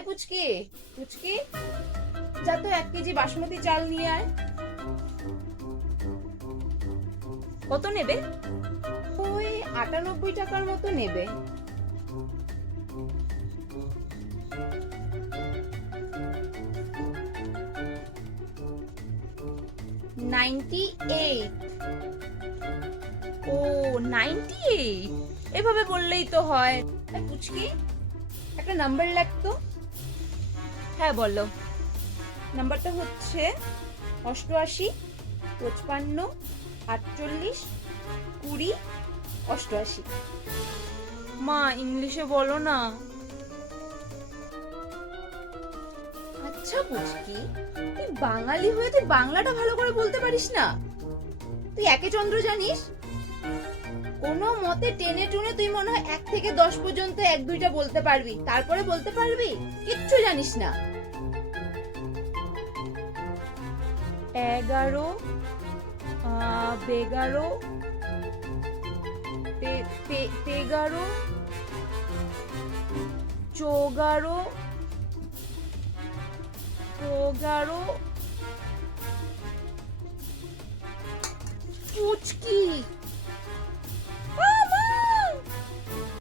এই পুচকি পুচকি, যা তো এক কেজি বাসমতি চাল নিয়ে আয়। কত নেবে? ওই আটানব্বই টাকার মতো নেবে। Ninety eight. ও এইট? এভাবে বললেই তো হয়। পুচকি, একটা নাম্বার লাগতো হ্যাঁ বলো। নাম্বারটা হচ্ছে অষ্টআশি, পঁচপান্ন, আটচল্লিশ, কুড়ি, অষ্টআশি। মা, ইংলিশে বলো না। আচ্ছা পুচকি, তুই বাঙালি হয়ে তুই বাংলাটা ভালো করে বলতে পারিস না। তুই একে চন্দ্র জানিস? কোনো মতে টেনে টুনে তুই মনে হয় এক থেকে দশ পর্যন্ত এক দুইটা বলতে পারবি। তারপরে বলতে পারবি? কিচ্ছু জানিস না। এগারো বেগারো তেগারো চোগারো, পোগারো, পুচকি।